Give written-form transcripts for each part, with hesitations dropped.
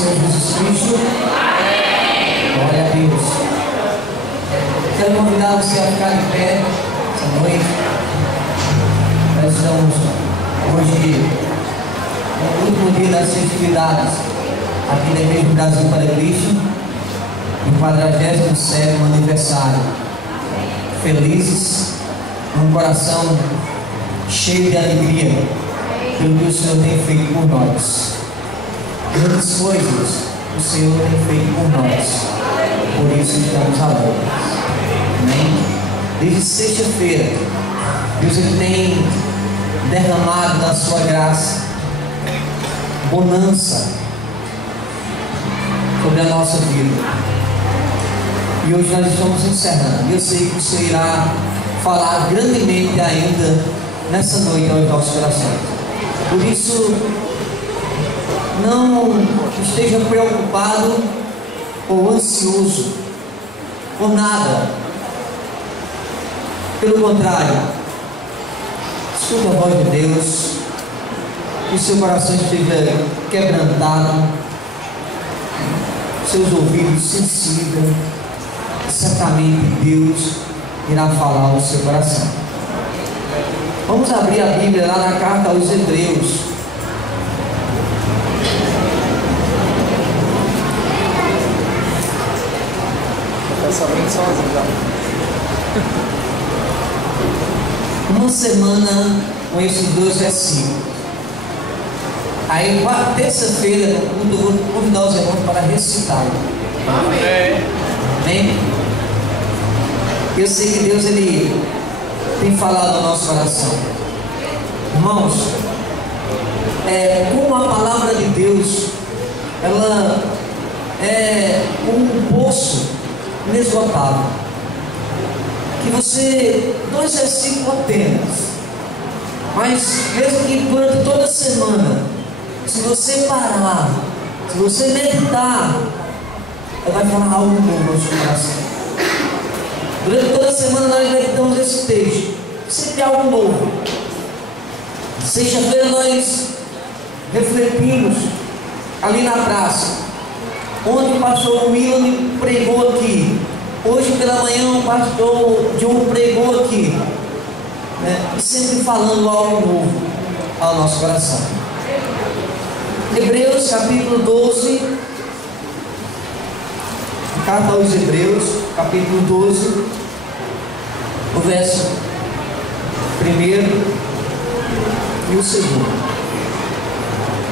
Senhor Jesus Cristo? Glória a Deus. Quero convidar você a ficar de pé essa noite. Nós estamos hoje no último dia das festividades aqui da Igreja do Brasil para Cristo, no 47º aniversário. Felizes, num coração cheio de alegria pelo que o Senhor tem feito por nós. Grandes coisas o Senhor tem feito por nós, por isso estamos alegres. Amém? Desde sexta-feira, Deus tem derramado da sua graça, bonança sobre a nossa vida. E hoje nós estamos encerrando. Eu sei que o Senhor irá falar grandemente ainda nessa noite aos nossos corações. Por isso, não esteja preocupado ou ansioso por nada. Pelo contrário, escute a voz de Deus, que o seu coração esteja quebrantado, seus ouvidos sensíveis. Certamente Deus irá falar ao seu coração. Vamos abrir a Bíblia lá na carta aos Hebreus. Uma semana com esses dois versículos. Aí, terça-feira, eu vou convidar os irmãos para recitar. Amém. Amém? Eu sei que Deus ele tem falado ao nosso coração. Irmãos, como a palavra de Deus, ela é um poço inesgotável, que você, 2 versículos apenas, mas mesmo que durante toda a semana, se você parar, se você meditar, ela vai falar algo novo no seu coração. Durante toda a semana nós meditamos esse texto, sempre algo novo. Sexta-feira nós refletimos ali na praça, onde o pastor William pregou aqui. Hoje pela manhã o pastor John pregou aqui, né? E sempre falando algo novo ao nosso coração. Hebreus capítulo 12, carta aos Hebreus capítulo 12, o verso 1 e o 2,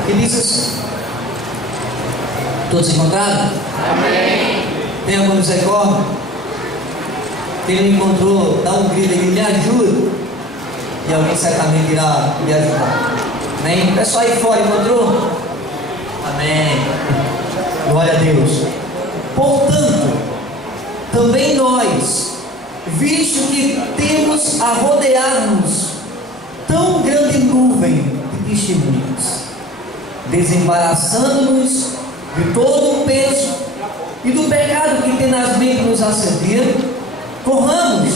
que diz assim: todos encontraram? Amém. Tem alguma misericórdia? Quem não encontrou, dá um grito aí, me ajuda, e alguém certamente irá me ajudar. Amém? O pessoal aí fora encontrou? Amém. Glória a Deus. Portanto, também nós, visto que temos a rodear-nos tão grande nuvem de testemunhas, desembaraçando-nos de todo o peso e do pecado que tenazmente nos assedia, corramos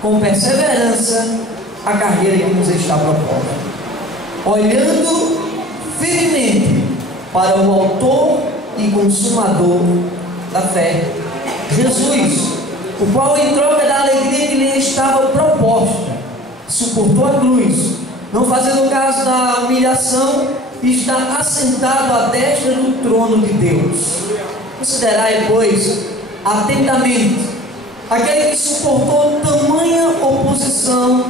com perseverança a carreira que nos está proposta, olhando firmemente para o autor e consumador da fé, Jesus, o qual em troca da alegria que lhe estava proposta, suportou a cruz, não fazendo caso da humilhação, e está assentado à destra do trono de Deus. Considerai, pois, atentamente aquele que suportou tamanha oposição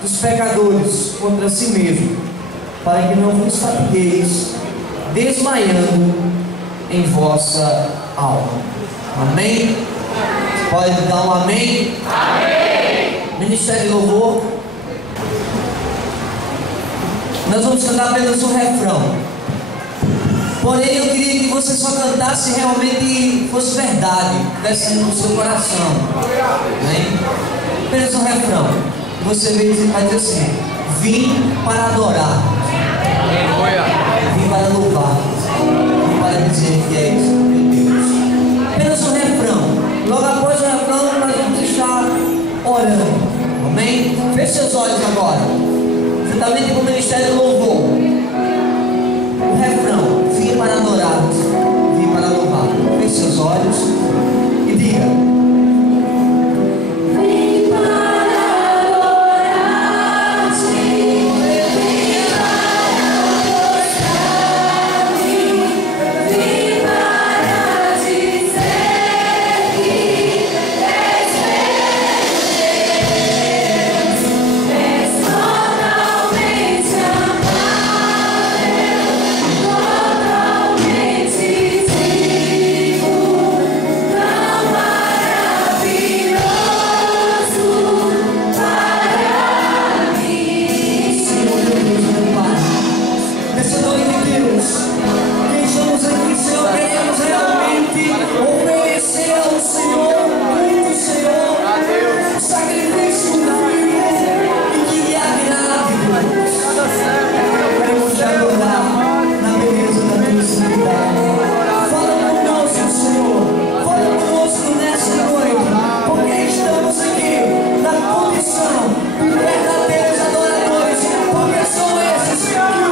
dos pecadores contra si mesmo, para que não vos fatigueis, desmaiando em vossa alma. Amém? Pode dar um amém? Amém. Ministério de Louvor. Nós vamos cantar apenas um refrão. Porém, eu queria que você só cantasse realmente fosse verdade, estivesse no seu coração. Amém? Apenas um refrão. Você vai dizer assim: vim para adorar, vim para louvar, vim para dizer que é isso, meu Deus. Apenas um refrão. Logo após o refrão, nós vamos estar orando. Amém? Feche seus olhos agora. Juntamente com o Ministério do Louvor. O refrão: vim para adorar. olhos e diga: Vim para adorar-te, vim para mostrar-me, vim para dizer que és meu Deus, és totalmente amável, totalmente digno, tão maravilhoso para mim. Senhor Deus, meu Pai, nessa noite, Deus, quem estamos aqui, Senhor, queremos realmente oferecer ao Senhor muito, Senhor, o sacrifício vivo e que lhe agrade, Deus. Queremos te adorar na beleza da tua santidade. Fala conosco, Senhor, fala conosco nessa noite, porque estamos aqui na condição de verdadeiros adoradores, porque são esses que o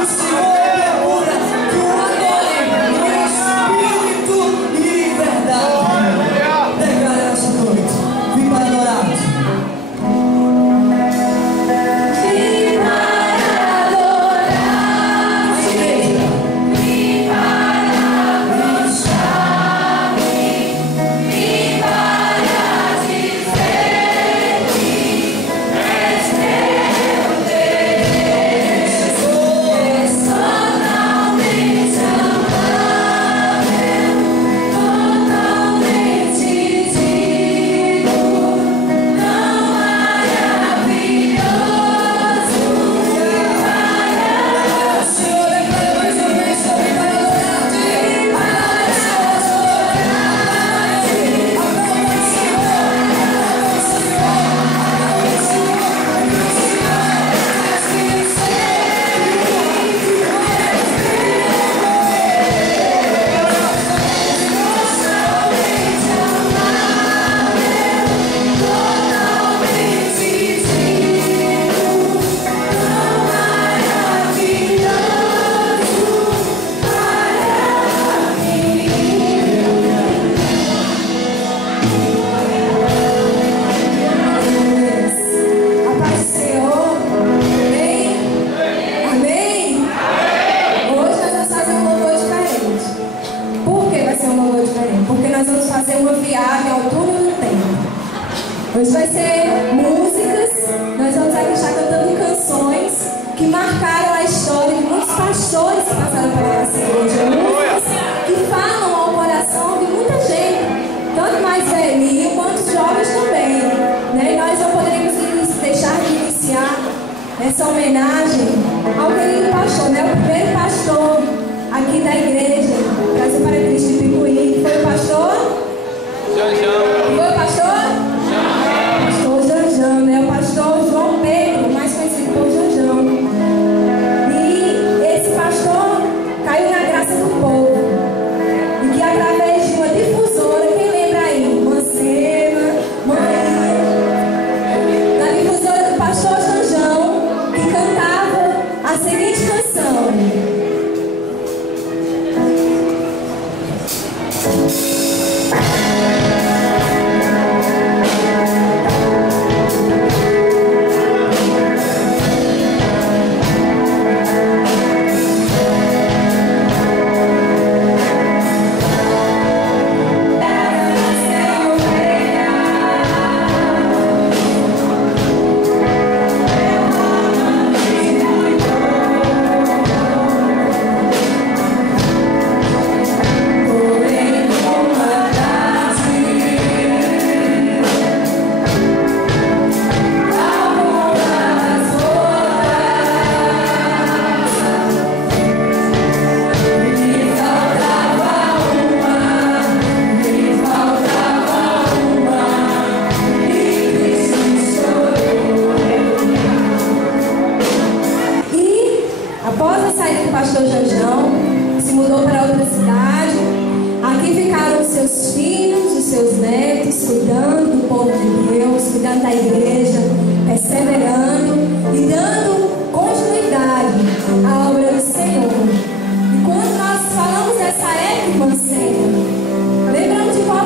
Senhor procura, que o adorem em espírito e em verdade. Declara nessa noite: vim para adorar-te. Vim para adorar-te, vim para mostrar-me, vim para dizer que és meu Deus, és totalmente amável, totalmente digno, tão maravilhoso Senhor, declara mais uma vez: vim para adorar-te. A paz do Senhor, amém? Amém? Hoje nós vamos fazer um louvor diferente. Por que vai ser um louvor diferente? Porque nós vamos fazer uma viagem ao túnel do tempo. Hoje vai ser músicas, nós vamos aqui estar cantando canções que marcaram a história de muitos pastores que passaram pela nossa igreja. Músicas que falam ao coração de muita gente, tanto mais velhinho quanto os jovens também. Né? E nós não poderíamos deixar de iniciar essa homenagem ao querido pastor, né? O primeiro pastor aqui da igreja, Casa para Cristo de Picuí, que foi o pastor? Foi o pastor? Pastor Janjão, né? O pastor João Pedro, mais conhecido por Janjão. E esse pastor caiu na graça do povo. E que através de uma difusora, quem lembra aí? Mancena, Maria. Na difusora do pastor Janjão, que cantava a seguinte canção. cuidando da igreja, perseverando e dando continuidade à obra do Senhor. E quando nós falamos dessa época, lembramos de qual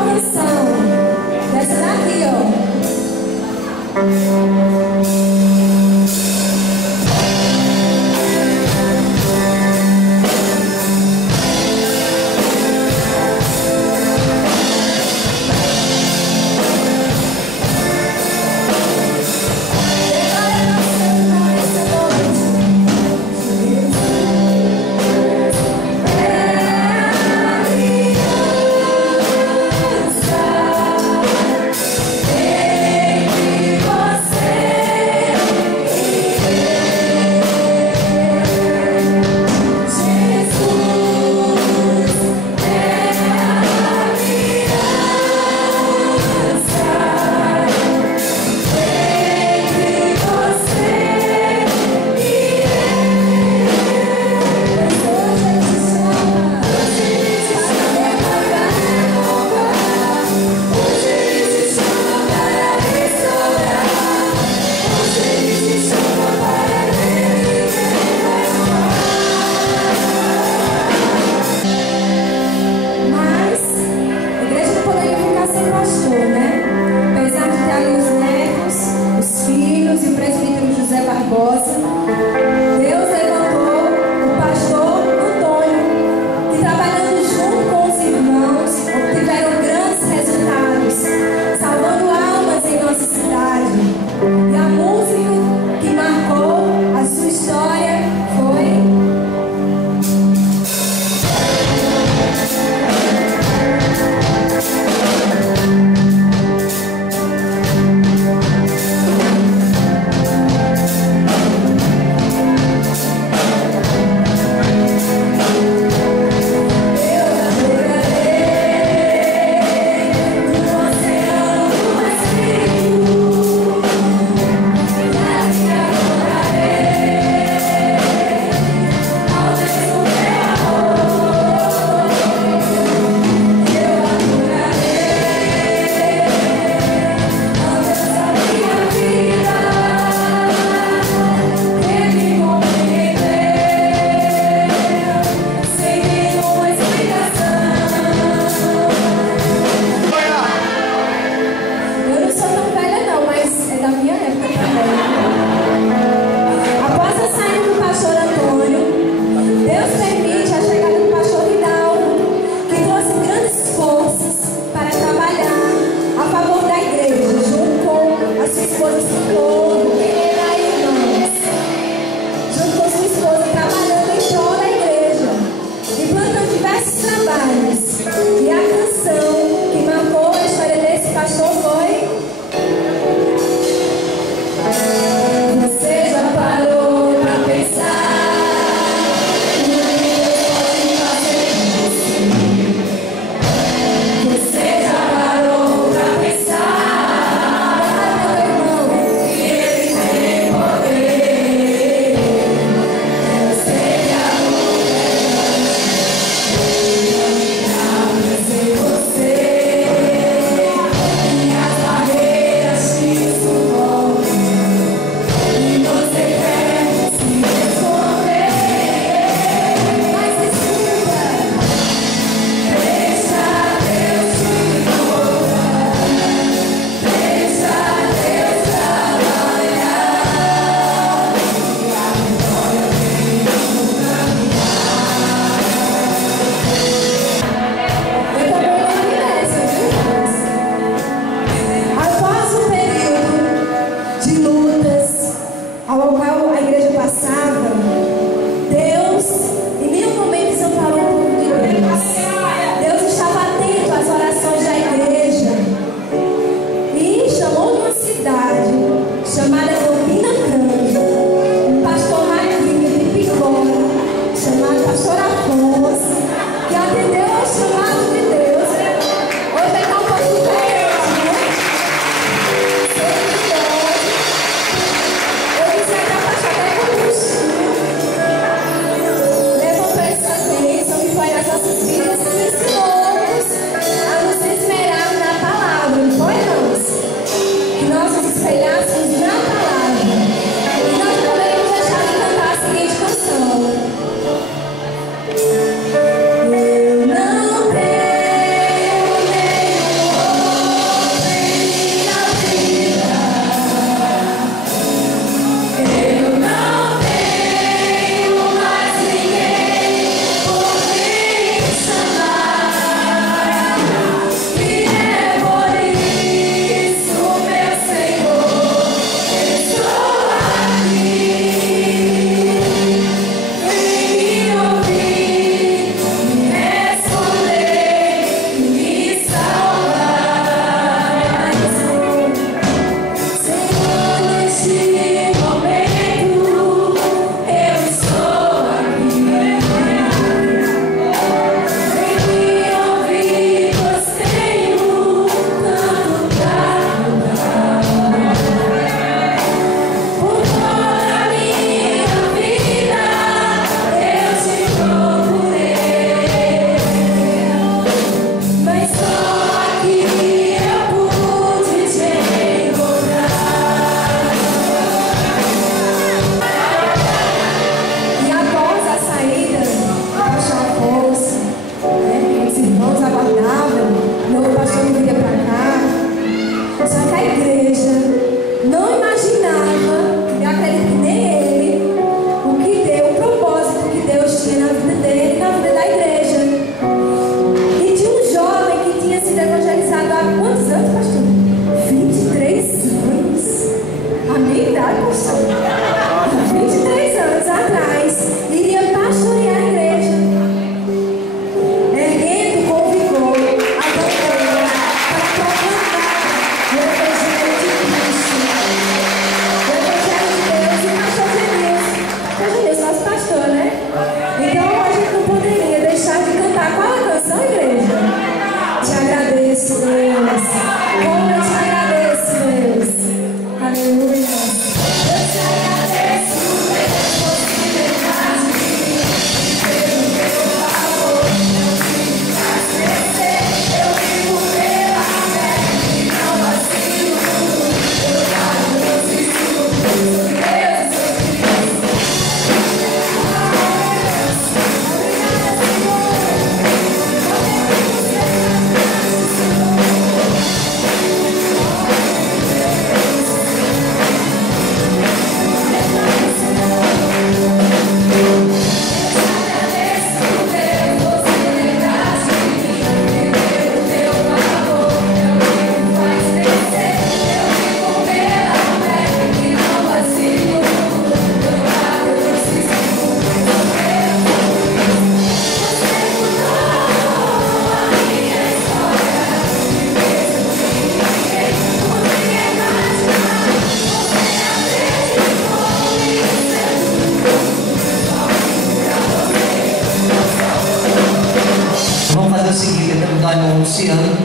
ano.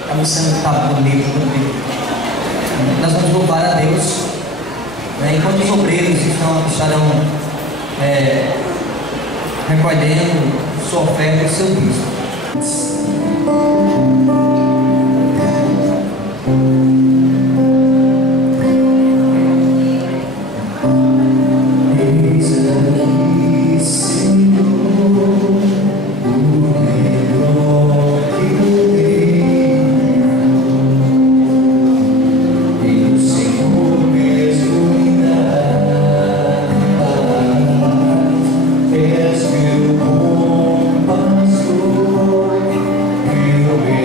Estamos sendo tá bonito, bonito. Nós vamos louvar a Deus, né? Enquanto os obreiros estarão recolhendo sua oferta e seu dízimo. És meu bom pastor, meu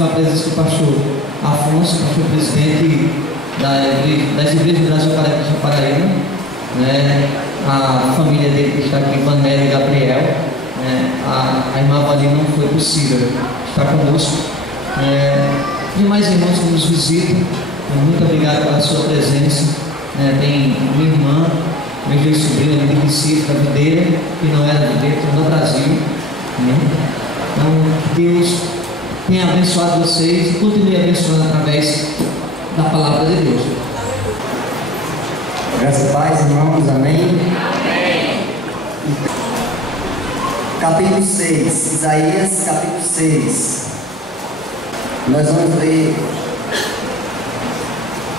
com a presença do pastor Afonso, pastor presidente das igrejas do Brasil Paraíba, né? A família dele que está aqui, Vanélia e Gabriel, né? A irmã Vali não foi possível estar conosco, e mais irmãos que nos visitam, muito obrigado pela sua presença, tem minha irmã, meus dois sobrinhos ali de Recife, da Videira, que não era Videira, que no Brasil, né? Então Deus tenha abençoado vocês e continue abençoando através da palavra de Deus. Graças a paz, irmãos, amém? Amém. Capítulo 6, Isaías capítulo 6. Nós vamos ler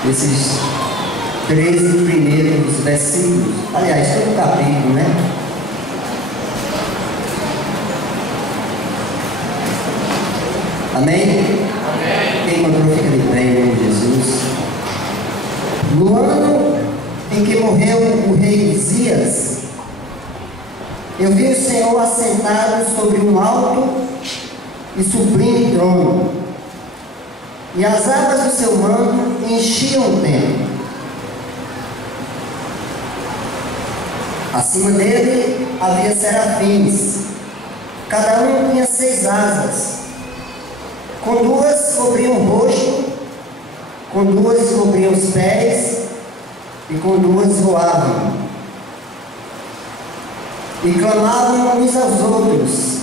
esses 13 primeiros versículos. Aliás, todo o capítulo, né? Amém? Amém. Quem mandou fica de pé, em nome de Jesus. No ano em que morreu o rei Uzias, eu vi o Senhor assentado sobre um alto e sublime trono, e as abas do seu manto enchiam o templo. Acima dele havia serafins, cada um tinha 6 asas, com 2 cobriam o rosto, com 2 cobriam os pés, e com 2 voavam, e clamavam uns aos outros: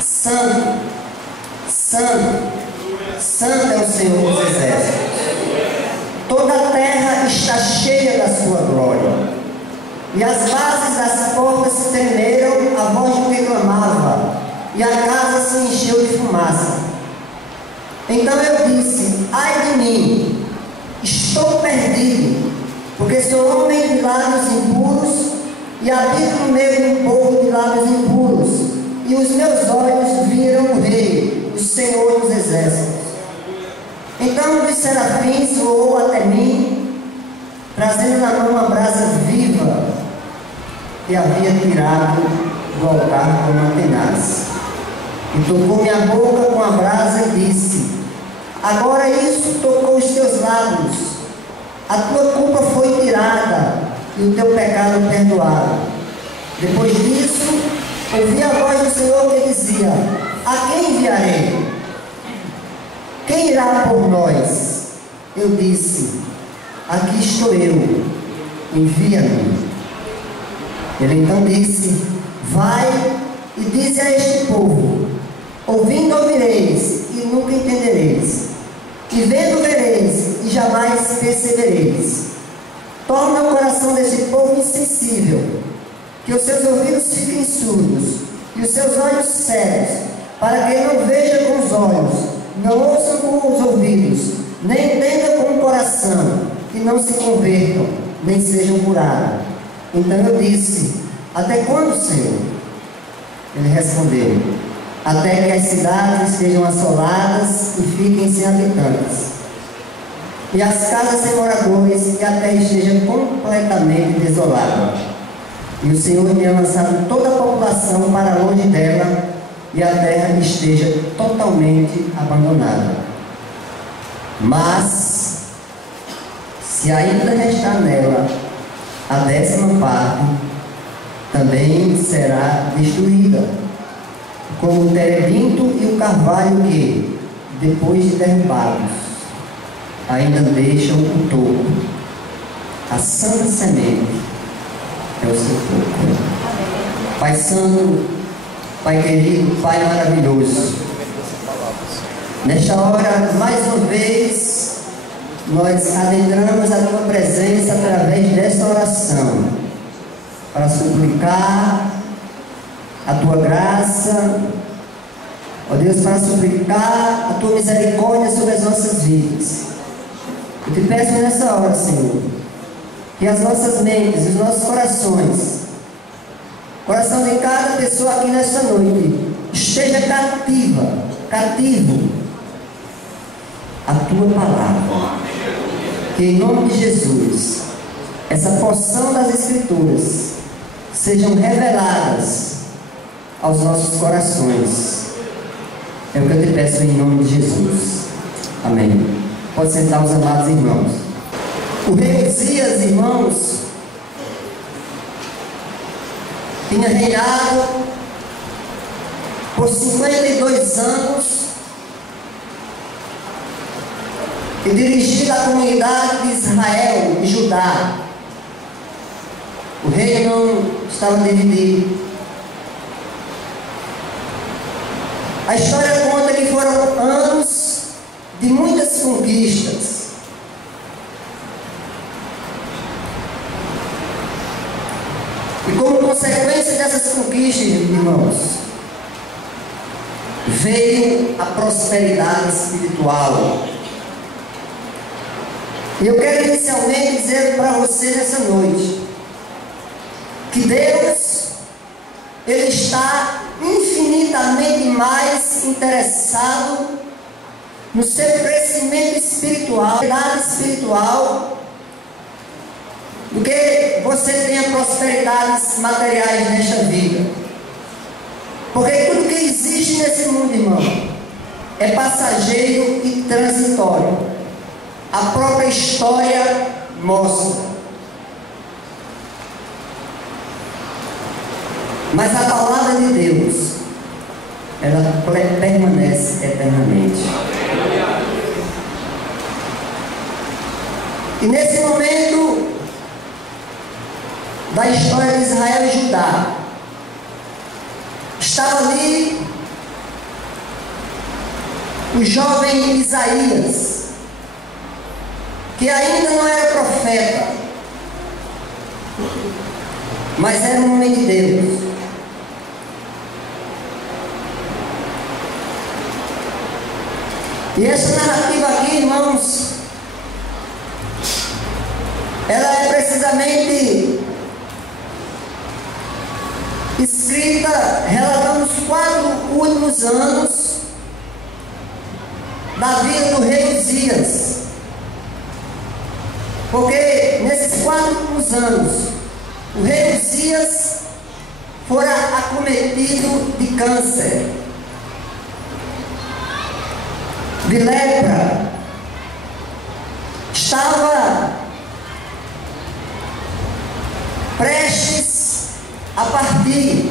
Santo, Santo, Santo é o Senhor dos exércitos. Toda a terra está cheia da sua glória. E as bases das portas se tremeram à voz do que clamava, e a casa se encheu de fumaça. Então eu disse: ai de mim, estou perdido, porque sou homem de lábios impuros, e habito no meio de um povo de lábios impuros, e os meus olhos viram o Rei, o Senhor dos exércitos. Então um dos serafins voou até mim, trazendo na mão uma brasa viva, que havia tirado do altar com uma tenaz. E tocou minha boca com a brasa e disse: agora isso tocou os teus lábios, a tua culpa foi tirada e o teu pecado perdoado. Depois disso, ouvi a voz do Senhor que dizia: a quem enviarei? Quem irá por nós? Eu disse: aqui estou eu, envia-me. Ele então disse: vai e dize a este povo: ouvindo ouvireis e nunca entendereis, e vendo vereis e jamais percebereis. Torna o coração deste povo insensível, que os seus ouvidos fiquem surdos e os seus olhos cegos, para que não veja com os olhos, não ouçam com os ouvidos, nem entendam com o coração, e não se convertam, nem sejam curados. Então eu disse: até quando, Senhor? Ele respondeu: até que as cidades estejam assoladas e fiquem sem habitantes, e as casas sem moradores, e a terra esteja completamente desolada, e o Senhor tenha lançado toda a população para longe dela, e a terra esteja totalmente abandonada. Mas, se ainda restar nela a 10ª parte, também será destruída, como o terebinto e o carvalho que, depois de derrubados, ainda deixam o topo. A santa semente é o seu topo. Pai Santo, Pai querido, Pai maravilhoso, nesta hora, mais uma vez, nós adentramos a Tua presença através desta oração, para suplicar a Tua graça, ó Deus, para suplicar a Tua misericórdia sobre as nossas vidas. Eu te peço nessa hora, Senhor, que as nossas mentes, os nossos corações, o coração de cada pessoa aqui nesta noite, esteja cativo a Tua palavra. Que em nome de Jesus, essa porção das Escrituras sejam reveladas aos nossos corações. É o que eu te peço em nome de Jesus. Amém. Pode sentar os amados irmãos. O rei Uzias, irmãos, tinha reinado por 52 anos e dirigido a comunidade de Israel e Judá. O reino estava dividido. A história conta que foram anos de muitas conquistas. E como consequência dessas conquistas, irmãos, veio a prosperidade espiritual. E eu quero inicialmente dizer para você nessa noite que Deus, Ele está infinitamente mais interessado no seu crescimento espiritual, do que você tenha prosperidades materiais nesta vida. Porque tudo que existe nesse mundo, irmão, é passageiro e transitório. A própria história mostra. Mas a palavra de Deus, ela permanece eternamente. E nesse momento da história de Israel e Judá, estava ali o jovem Isaías, que ainda não era profeta, mas era um homem de Deus. E essa narrativa aqui, irmãos, ela é precisamente escrita relatando os 4 últimos anos da vida do rei Uzias. Porque nesses 4 últimos anos, o rei Uzias fora acometido de câncer, de lepra, estava prestes a partir.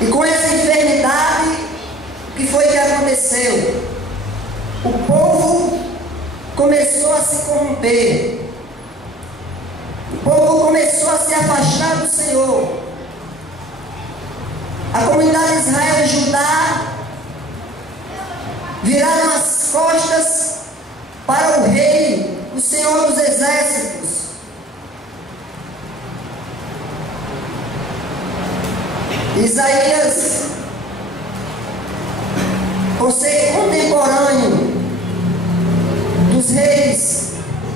E com essa enfermidade, o que foi que aconteceu? O povo começou a se corromper. O povo começou a se afastar do Senhor. A comunidade de Israel e Judá viraram as costas para o rei, o Senhor dos exércitos. Isaías, por ser contemporâneo dos reis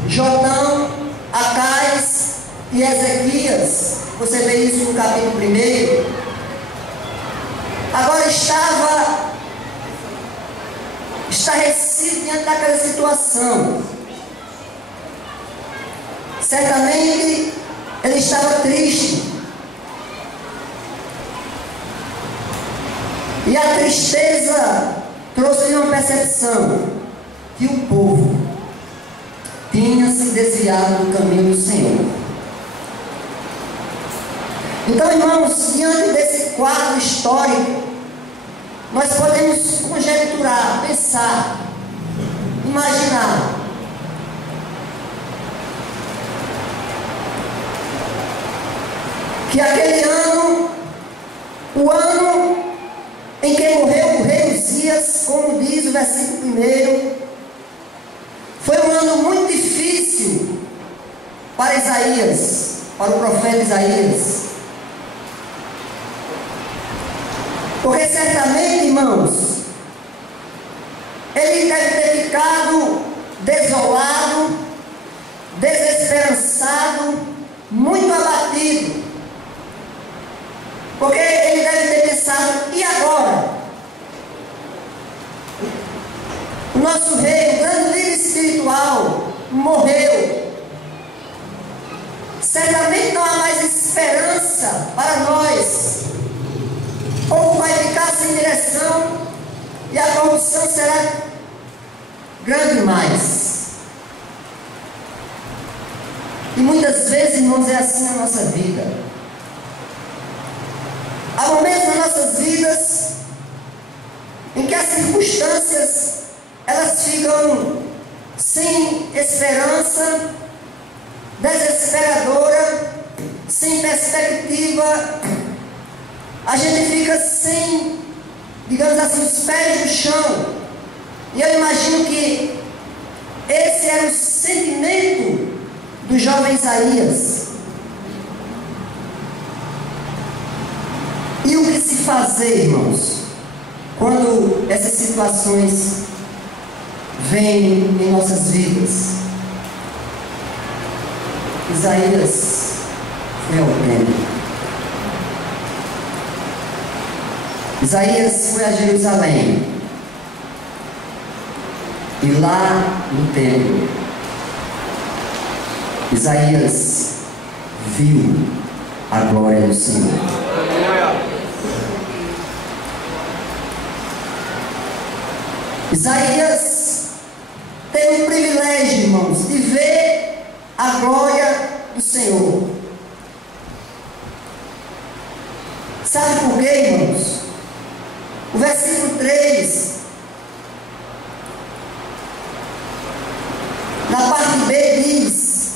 Jotão, Acais e Ezequias, você vê isso no capítulo 1, agora estava estarrecido diante daquela situação. Certamente ele estava triste. E a tristeza trouxe-lhe uma percepção que o povo tinha se desviado do caminho do Senhor. Então, irmãos, diante desse quadro histórico, nós podemos conjecturar, pensar, imaginar que aquele ano, o ano em que morreu o rei Uzias, como diz o versículo 1, foi um ano muito difícil para Isaías, para o profeta Isaías. Porque certamente, irmãos, ele deve ter ficado desolado, desesperançado, muito abatido. Porque ele deve ter pensado, e agora? O nosso rei, o grande líder espiritual, morreu. Certamente não há mais esperança para nós. Ou vai ficar sem direção, porção será grande demais. E muitas vezes, irmãos, é assim na nossa vida. Há momentos nas nossas vidas em que as circunstâncias, elas ficam sem esperança, desesperadora, sem perspectiva. A gente fica sem, digamos assim, os pés no chão. E eu imagino que esse era o sentimento do jovem Isaías. E o que se fazer, irmãos, quando essas situações vêm em nossas vidas? Isaías foi ao templo. Isaías foi a Jerusalém. E lá no templo, Isaías viu a glória do Senhor. Isaías teve o privilégio, irmãos, de ver a glória do Senhor. Sabe por quê, irmãos? O versículo 3, na parte B, diz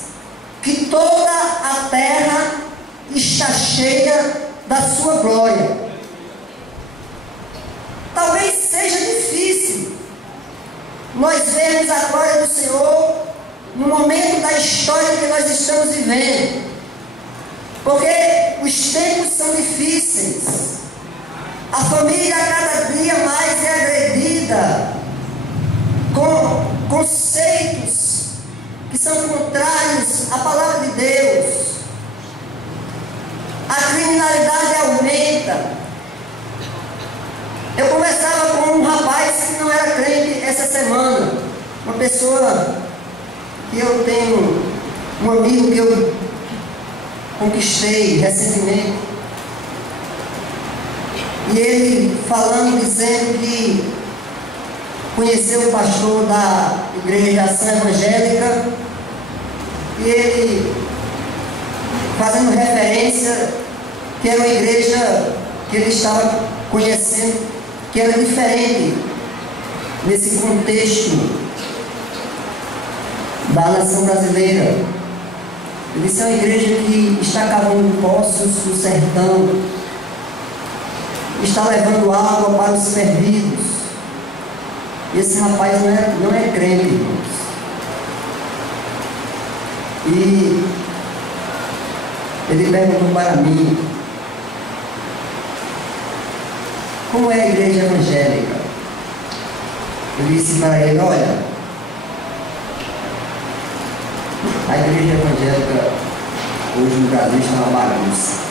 que toda a terra está cheia da sua glória. Talvez seja difícil nós vermos a glória do Senhor no momento da história que nós estamos vivendo, porque os tempos são difíceis. A família cada dia mais é agredida com conceitos que são contrários à palavra de Deus. A criminalidade aumenta. Eu conversava com um rapaz que não era crente essa semana, uma pessoa que eu tenho, um amigo que eu conquistei recentemente, e ele falando, dizendo que conheceu o pastor da Igreja de Ação Evangélica, e ele fazendo referência que era uma igreja que ele estava conhecendo, que era diferente nesse contexto da nação brasileira. Ele disse: é uma igreja que está cavando poços no sertão, está levando água para os perdidos. E esse rapaz não é crente, irmãos. E ele perguntou para mim: como é a igreja evangélica? Eu disse para ele: olha, a igreja evangélica hoje no Brasil está uma bagunça.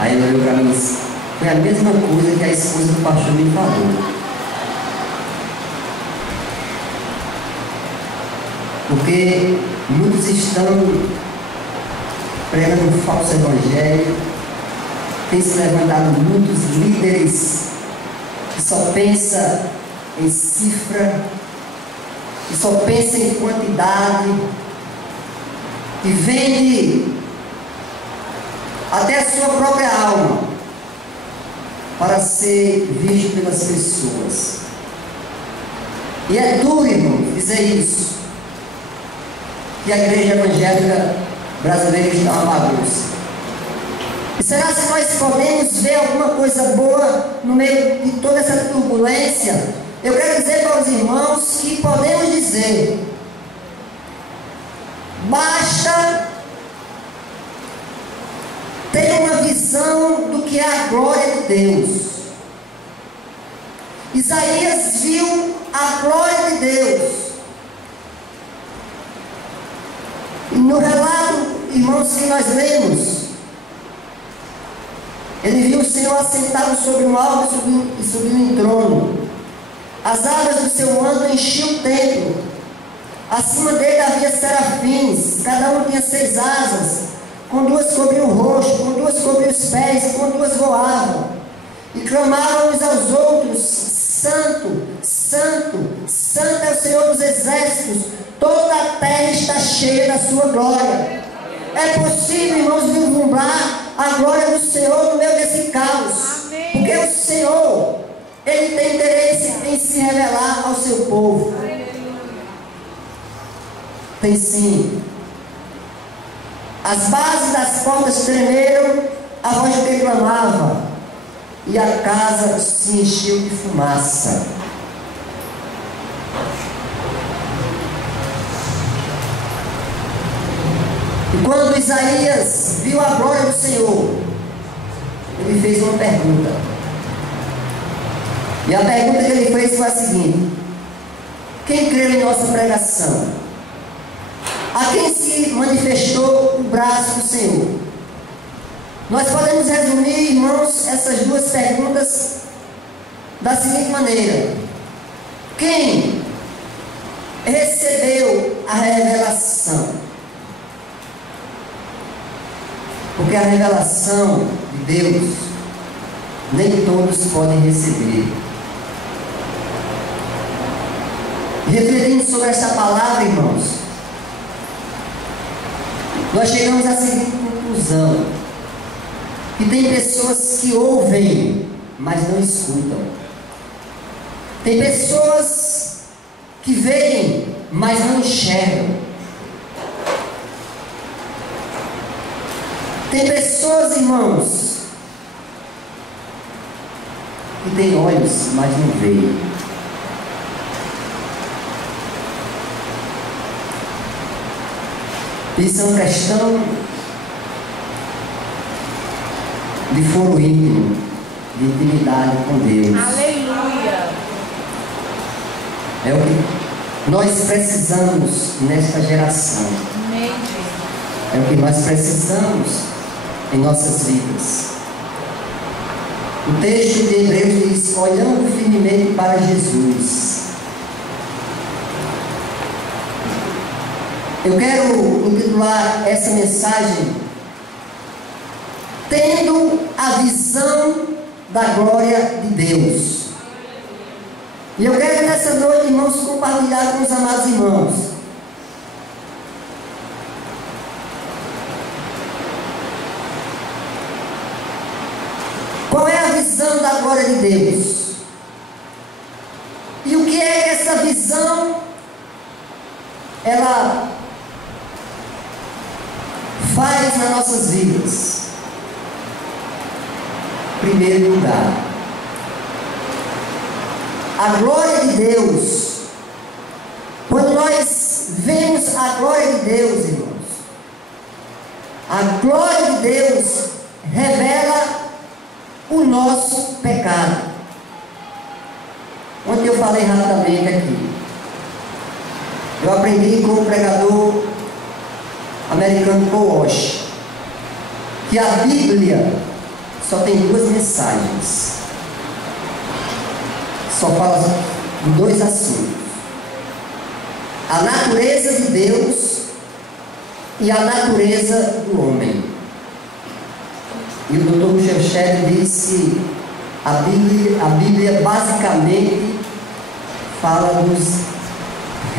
Aí ele olhou para mim e disse: foi a mesma coisa que a esposa do pastor me falou. Porque muitos estão pregando um falso evangelho, tem se levantado muitos líderes que só pensam em cifra, que só pensam em quantidade, que vende até a sua própria alma para ser visto pelas pessoas. E é duro, irmão, dizer isso, que a igreja evangélica brasileira está uma bagunça. E será que nós podemos ver alguma coisa boa no meio de toda essa turbulência? Eu quero dizer para os irmãos que podemos dizer: basta ter uma visão do que é a glória de Deus. Isaías viu a glória de Deus. E no relato, irmãos, que nós lemos, ele viu o Senhor assentado sobre um alto e subiu em trono. As asas do seu manto enchiam o templo. Acima dele havia serafins, cada um tinha 6 asas. Com 2 cobriam o rosto, com 2 cobriam os pés, com 2 voavam. E clamavam uns aos outros glória. É possível, irmãos, vislumbrar a glória do Senhor no meio desse caos. Porque o Senhor, Ele tem interesse em se revelar ao seu povo. Tem sim. As bases das portas tremeram, a voz dele clamava, e a casa se encheu de fumaça. E quando Isaías viu a glória do Senhor, ele fez uma pergunta. E a pergunta que ele fez foi a seguinte: quem creu em nossa pregação? A quem se manifestou o braço do Senhor? Nós podemos resumir, irmãos, essas duas perguntas da seguinte maneira: quem recebeu a revelação? Porque a revelação de Deus nem todos podem receber. Refletindo sobre esta palavra, irmãos, nós chegamos à seguinte conclusão: que tem pessoas que ouvem, mas não escutam. Tem pessoas que veem, mas não enxergam. Tem pessoas, irmãos, que têm olhos, mas não veem. Isso é uma questão de foro íntimo, de intimidade com Deus. Aleluia! É o que nós precisamos nesta geração. Amém. É o que nós precisamos em nossas vidas. O texto de Hebreus diz: olhando firmemente para Jesus. Eu quero intitular essa mensagem: tendo a visão da glória de Deus. E eu quero nessa noite, irmãos, compartilhar com os amados irmãos qual é a visão da glória de Deus. E o que é que essa visão ela faz nas nossas vidas? Em primeiro lugar, a glória de Deus. Quando nós vemos a glória de Deus, irmãos, a glória de Deus revela o nosso pecado. Ontem eu falei rapidamente aqui. Eu aprendi com o pregador americano Paul Walsh que a Bíblia só tem duas mensagens. Só fala de dois assuntos: a natureza de Deus e a natureza do homem. E o Dr. Michel Shedd disse que a Bíblia basicamente fala dos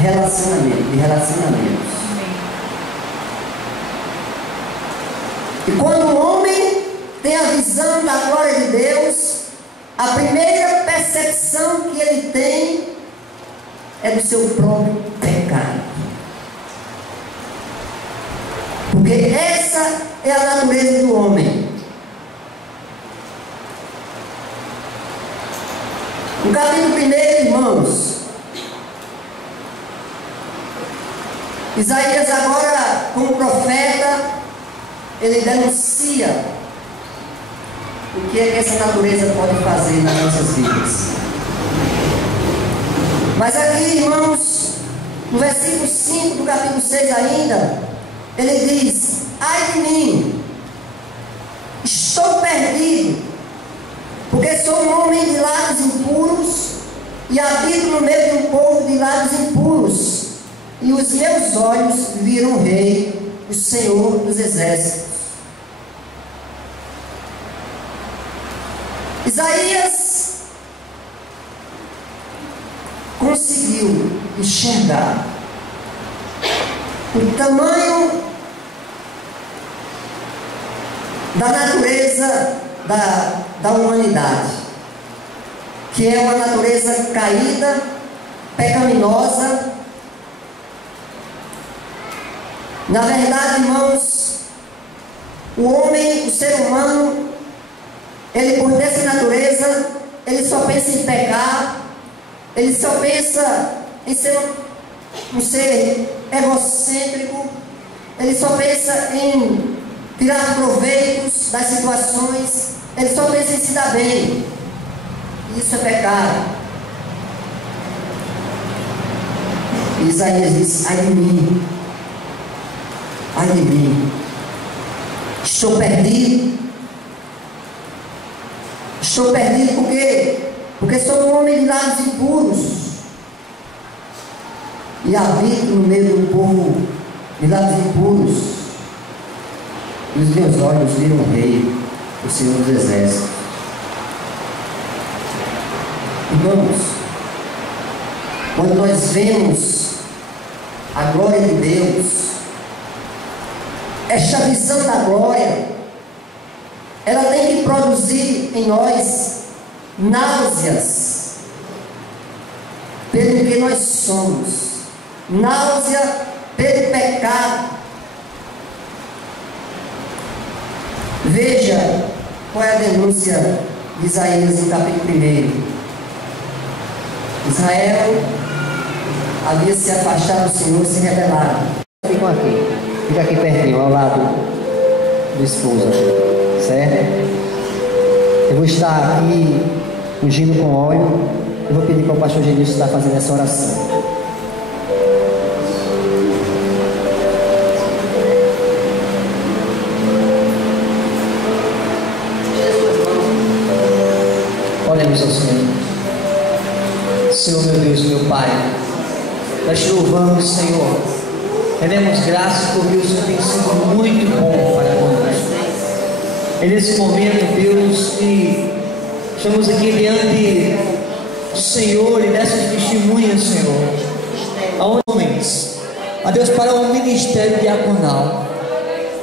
relacionamentos. E quando o homem tem a visão da glória de Deus, a primeira percepção que ele tem é do seu próprio pecado. Porque essa é a natureza do homem. No capítulo 1, irmãos, Isaías agora, como profeta, ele denuncia o que é que essa natureza pode fazer nas nossas vidas. Mas aqui, irmãos, no versículo 5 do capítulo 6 ainda, ele diz: ai de mim, estou perdido, porque sou um homem de lábios impuros e habito no meio de um povo de lábios impuros, e os meus olhos viram o Rei, o Senhor dos Exércitos. Isaías conseguiu enxergar o tamanho da natureza da humanidade, que é uma natureza caída, pecaminosa. Na verdade, irmãos, o homem, o ser humano, ele por dessa natureza, ele só pensa em pecar, ele só pensa em ser um ser egocêntrico, ele só pensa em tirar proveitos das situações, ele só pensa em se dar bem. Isso é pecado. Isaías diz: ai de mim, ai de mim, estou perdido. Estou perdido porque sou um homem de lábios impuros e habito no meio de um povo de lábios impuros. E os meus olhos viram o Rei, o Senhor dos Exércitos. Irmãos, quando nós vemos a glória de Deus, esta visão da glória, ela tem que produzir em nós náuseas pelo que nós somos, náusea pelo pecado. Veja qual é a denúncia de Isaías no capítulo 1. Israel havia se afastado do Senhor e se rebelado. Fica aqui pertinho, ao lado do esposo, certo? Eu vou estar aqui ungindo com óleo. Eu vou pedir para o pastor Genilson estar fazendo essa oração. Oremos ao Senhor. Senhor, meu Deus, meu Pai, nós te louvamos, Senhor. Rendemos graças porque o Senhor tem sido muito bom para conosco. É nesse momento, Deus, que estamos aqui diante do Senhor e dessas testemunhas, Senhor, a homens, a Deus, para o ministério diaconal,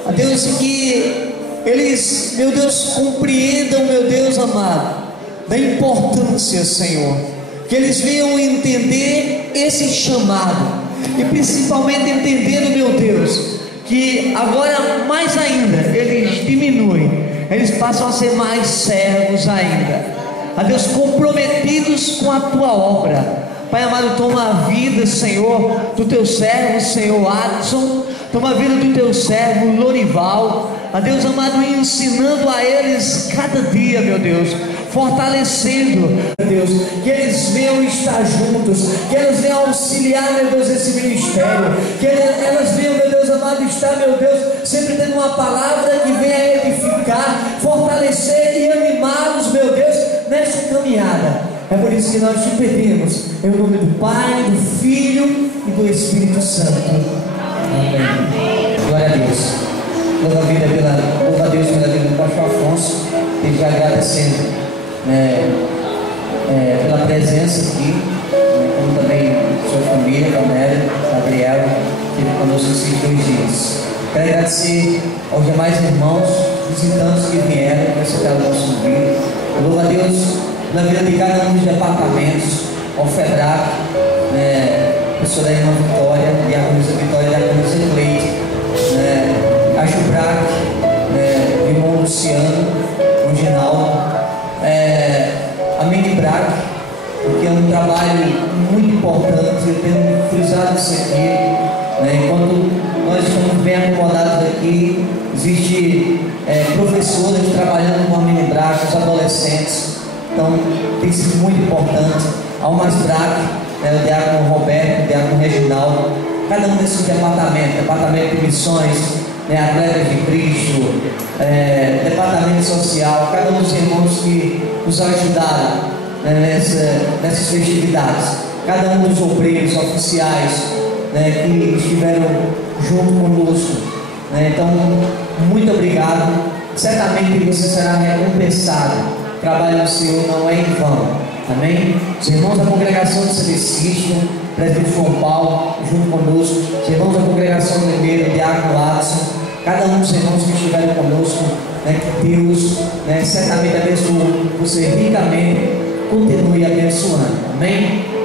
a Deus, que eles, meu Deus, compreendam, meu Deus amado, da importância, Senhor, que eles venham entender esse chamado, e principalmente entendendo, meu Deus, que agora mais ainda eles diminuem, eles passam a ser mais servos ainda, a Deus, comprometidos com a tua obra. Pai amado, toma a vida, Senhor, do teu servo, Senhor Adson, toma a vida do teu servo Lorival, a Deus amado, ensinando a eles cada dia, meu Deus, fortalecendo, meu Deus, que eles venham estar juntos, que eles venham auxiliar, meu Deus, esse ministério, que elas venham, meu Deus amado, estar, meu Deus, sempre tendo uma palavra que venha edificar, fortalecer e animá-los, meu Deus, nesta caminhada. É por isso que nós te pedimos, em nome do Pai, do Filho e do Espírito Santo. Amém. Glória a Deus. Louva a Deus pela vida do pastor Afonso, e já agradecendo pela presença aqui, como também sua família, Valéria, Gabriela, que esteve conosco esses 2 dias. Quero agradecer aos demais irmãos, visitantes que vieram para aceitar o nosso convite. Louva a Deus na vida de cada um dos departamentos, ao FEDRAC, professora Irmã Vitória, Diaconisa Vitória, Diaconisa Cleide, a Jubrac, irmão Luciano, o Ginaldo, a Mini Brac, porque é um trabalho muito importante. Eu tenho frisado isso aqui, enquanto nós estamos bem acomodados aqui, existe professoras trabalhando com a Mini Brac, os adolescentes. Então tem sido muito importante. Almas Brac, o diácono Roberto, o diácono Reginaldo, cada um desses departamento de missões, Atletas de Cristo, departamento social, cada um dos irmãos que nos ajudaram nessas festividades, cada um dos obreiros oficiais que estiveram junto conosco. Então, muito obrigado. Certamente você será recompensado. O trabalho do Senhor não é em vão. Amém? Os irmãos da congregação de Celestista, presbítero João Paulo, junto conosco, os irmãos da congregação do Ribeiro, Diácono Adson, cada um dos irmãos que estiveram conosco, né, que Deus, né, certamente abençoou você ricamente, continue abençoando. Amém?